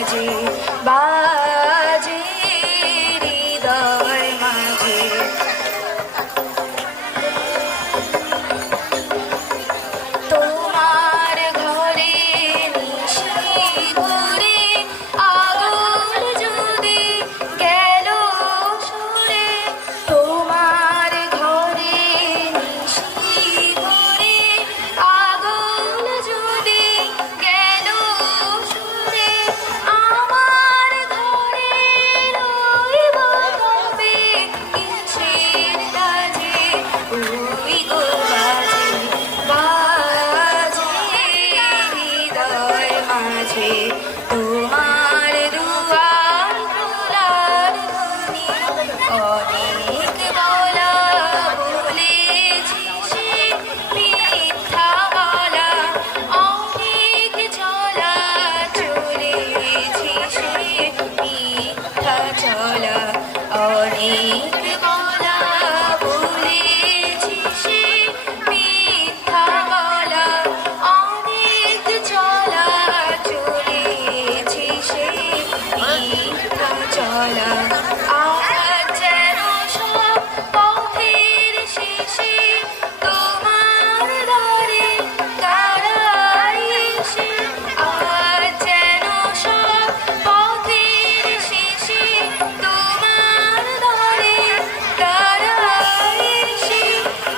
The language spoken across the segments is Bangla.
বাজে বাজে হৃদয় মাঝে। তোমার ঘরে নিশি ভরে আগুন যদি গেল সরে, তোমার ঘরে নিশি ভরে আগুন যদি গেল সরে, আমার ঘরে রইব কবে কিসের কাজে? ওই গো বাজে বাজে হৃদয় মাঝে, তোমার দুয়ার খোলার ধ্বনি অনেক বলা বলেছি সে মিথ্যা বলা, অনেক চলা চলেছি সে মিথ্যা চলা, অনেক বলা বলেছি সে মিথ্যা বলা, অনেক চলা চলেছি সে মিথ্যা চলা। আজ যেন সব পথের শেষে তোমার দ্বারে দাঁড়াই এসে, আজ যেন সব পথের শেষে তোমার দ্বারে দাঁড়াই এসে,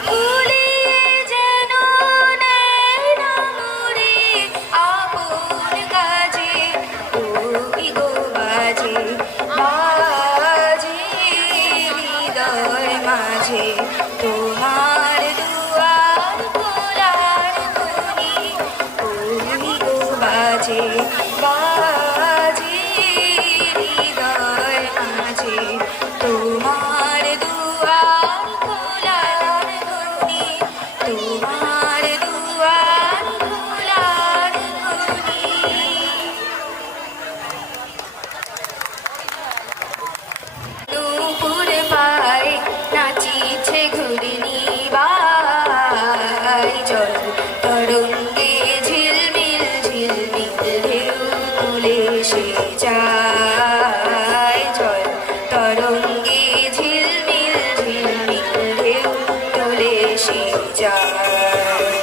ভুলিয়ে যেন নেয় না মোরে আপন কাজে। ওই গো বাজে বাজে হৃদয় মাঝে, তোমার দুয়ার খোলার ধ্বনি ওই গো বাজে বাজে হৃদয় মাঝে, তোমার দুয়ার খোলার ধ্বনি, তোমার দুয়ার খোলার ধ্বনি। নূপুর পায়ে নাচিছে ঘূর্ণি বাই, জল তরঙ্গে ঝিলমিল ঝিলমিল ঢেউ তুলে সে যায়, জল তরঙ্গে ঝিলমিল ঝিলমিল ঢেউ তুলে সে যায়।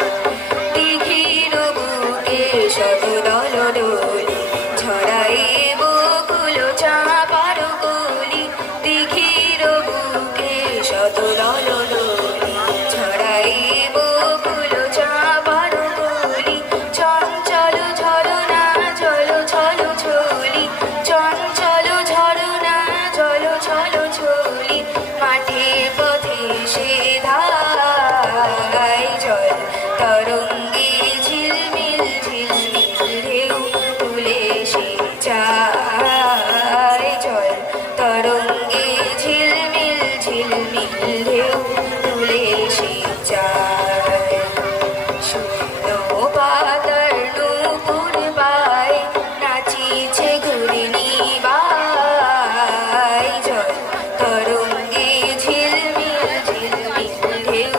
দিঘির বুকে শত দলদলি ঝরাই বকুল চাঁপার কলি, দিঘির বুকে শত দলদলি ঝরাই বকুল চাঁপার কলি, চঞ্চল ঝরনা জল ছল ছলি, চঞ্চল ঝরনা জল ছল ছলি, মাঠে পথে সে ধায়, জল তরঙ্গে ঝিলমিল ঝিলমিল ঢেউ তুলে সে যায়, জল তরঙ্গে ঝিলমিল ঝিলমিল ঢেউ তুলে সে যায়। শূন্য পাতার নূপুর পায়ে নাচিছে ঘূর্ণি বাই, জল তরঙ্গে ঝিলমিল ঝিলমিল ঢেউ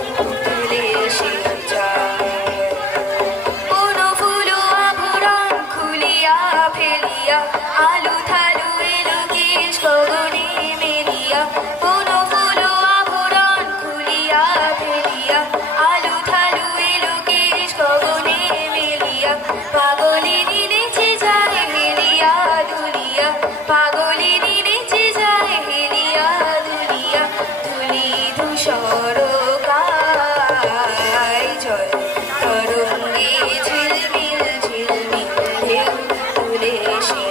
তুলে সে যায়। কোনো ফুল আভরণ খুলিয়া ফেলিয়া আলু থালু এলো কেশ গগনে মেলিয়া, কোনো ফুল আভরণ খুলিয়া ফেলিয়া আলু থালু এলো কেশ গগনে মেলিয়া, পাগলিনী নেচে যায় হেলিয়া দুলিয়া, পাগলিনী নেচে যায় হেলিয়া দুলিয়া, ধুলি ধূসর গায়, জল তরঙ্গে ঝিলমিল ঝিলমিল ঢেউ তুলে সে